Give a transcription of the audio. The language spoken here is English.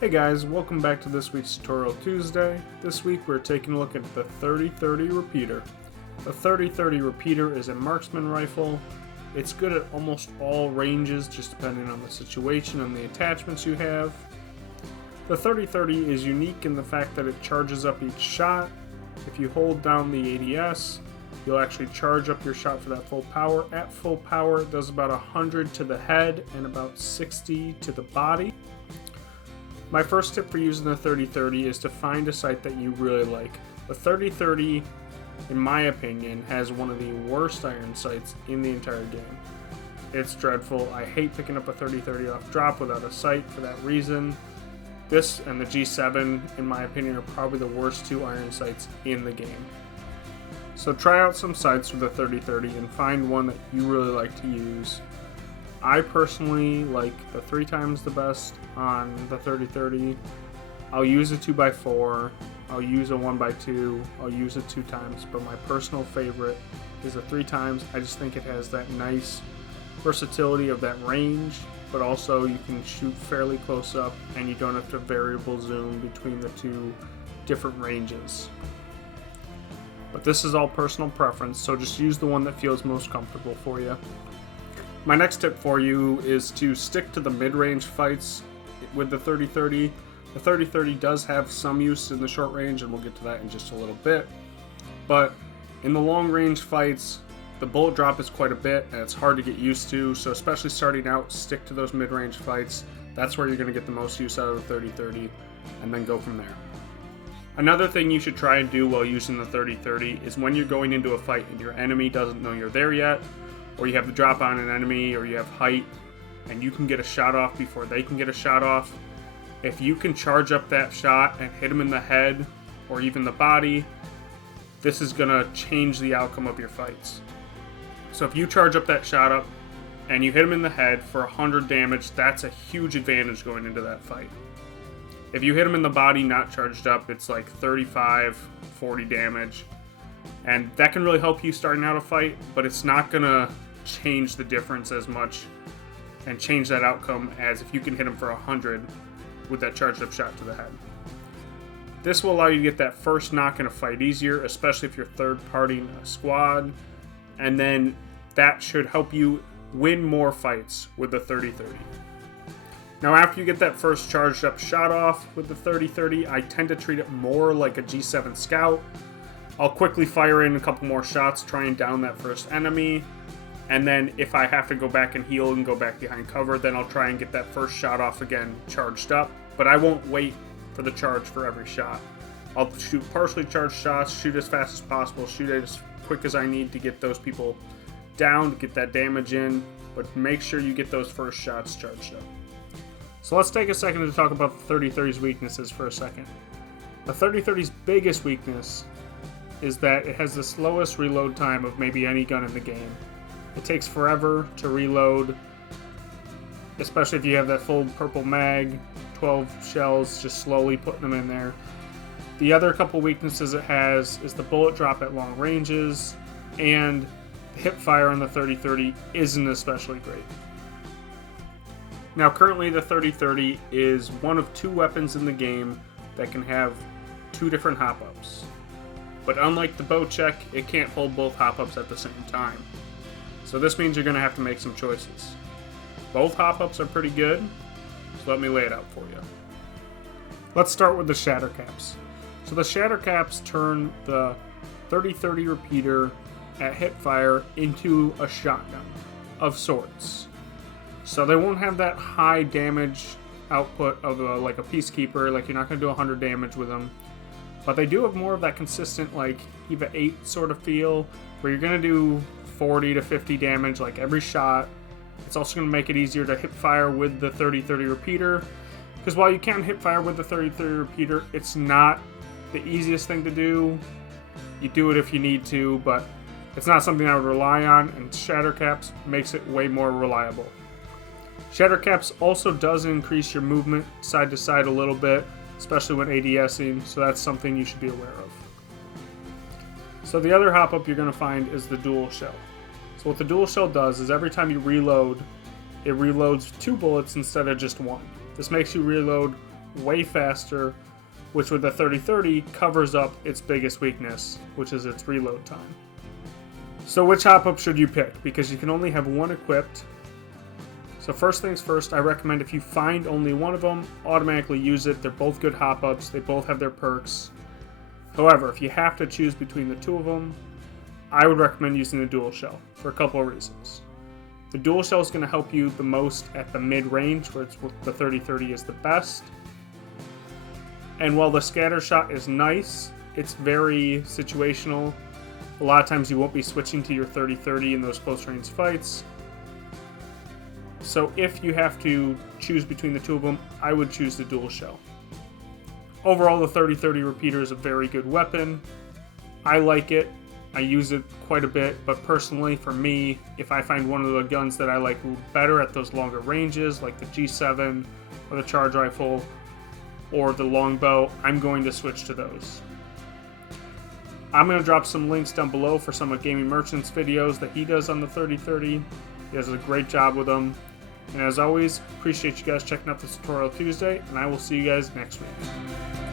Hey guys, welcome back to this week's Tutorial Tuesday. This week we're taking a look at the 30-30 repeater. The 30-30 repeater is a marksman rifle. It's good at almost all ranges, just depending on the situation and the attachments you have. The 30-30 is unique in the fact that it charges up each shot. If you hold down the ADS, you'll actually charge up your shot for that full power. At full power, it does about 100 to the head and about 60 to the body. My first tip for using the 30-30 is to find a sight that you really like. The 30-30, in my opinion, has one of the worst iron sights in the entire game. It's dreadful. I hate picking up a 30-30 off drop without a sight for that reason. This and the G7, in my opinion, are probably the worst two iron sights in the game. So try out some sights with the 30-30 and find one that you really like to use. I personally like the 3 times the best on the 30-30. I'll use a 2x4, I'll use a 1x2, I'll use it 2 times, but my personal favorite is a 3 times. I just think it has that nice versatility of that range, but also you can shoot fairly close up and you don't have to variable zoom between the two different ranges. But this is all personal preference, so just use the one that feels most comfortable for you. My next tip for you is to stick to the mid-range fights with the 30-30. The 30-30 does have some use in the short range, and we'll get to that in just a little bit. But in the long range fights, the bullet drop is quite a bit, and it's hard to get used to, so especially starting out, stick to those mid-range fights. That's where you're going to get the most use out of the 30-30, and then go from there. Another thing you should try and do while using the 30-30 is when you're going into a fight and your enemy doesn't know you're there yet, or you have the drop on an enemy, or you have height, and you can get a shot off before they can get a shot off. If you can charge up that shot and hit them in the head, or even the body, this is going to change the outcome of your fights. So if you charge up that shot up, and you hit them in the head for 100 damage, that's a huge advantage going into that fight. If you hit them in the body not charged up, it's like 35, 40 damage. And that can really help you starting out a fight, but it's not going to change the difference as much and change that outcome as if you can hit them for 100 with that charged up shot to the head. This will allow you to get that first knock in a fight easier, especially if you're third partying a squad, and then that should help you win more fights with the 30-30. Now after you get that first charged up shot off with the 30-30, I tend to treat it more like a G7 Scout. I'll quickly fire in a couple more shots, try and down that first enemy, and then if I have to go back and heal and go back behind cover, then I'll try and get that first shot off again charged up, but I won't wait for the charge for every shot. I'll shoot partially charged shots, shoot as fast as possible, shoot as quick as I need to get those people down, to get that damage in, but make sure you get those first shots charged up. So let's take a second to talk about the 30-30's weaknesses for a second. The 30-30's biggest weakness is that it has the slowest reload time of maybe any gun in the game. It takes forever to reload, especially if you have that full purple mag, 12 shells, just slowly putting them in there. The other couple weaknesses it has is the bullet drop at long ranges, and the hip fire on the 30-30 isn't especially great. Now currently the 30-30 is one of 2 weapons in the game that can have 2 different hop-ups. But unlike the Bocek, it can't hold both hop-ups at the same time. So this means you're going to have to make some choices. Both hop-ups are pretty good, so let me lay it out for you. Let's start with the shatter caps. So the shatter caps turn the 30-30 repeater at hipfire into a shotgun of sorts. So they won't have that high damage output of like a Peacekeeper, like you're not going to do 100 damage with them. But they do have more of that consistent, like, EVA 8 sort of feel, where you're going to do 40 to 50 damage, like, every shot. It's also going to make it easier to hip fire with the 30-30 repeater, because while you can hip fire with the 30-30 repeater, it's not the easiest thing to do. You do it if you need to, but it's not something I would rely on, and Shatter Caps makes it way more reliable. Shatter Caps also does increase your movement side to side a little bit, especially when ADSing, so that's something you should be aware of. So the other hop-up you're going to find is the dual shell. So what the dual shell does is every time you reload, it reloads 2 bullets instead of just 1. This makes you reload way faster, which with the 30-30 covers up its biggest weakness, which is its reload time. So which hop-up should you pick? Because you can only have one equipped. So first things first, I recommend if you find only one of them, automatically use it. They're both good hop-ups. They both have their perks. However, if you have to choose between the two of them, I would recommend using the dual shell for a couple of reasons. The dual shell is going to help you the most at the mid-range, where the 30-30 is the best. And while the scatter shot is nice, it's very situational. A lot of times you won't be switching to your 30-30 in those close-range fights. So if you have to choose between the two of them, I would choose the dual shell. Overall, the 30-30 repeater is a very good weapon. I like it. I use it quite a bit, but personally, for me, if I find one of the guns that I like better at those longer ranges, like the G7 or the charge rifle or the longbow, I'm going to switch to those. I'm going to drop some links down below for some of Gaming Merchant's videos that he does on the 30-30. He does a great job with them. And as always, appreciate you guys checking out this Tutorial Tuesday, and I will see you guys next week.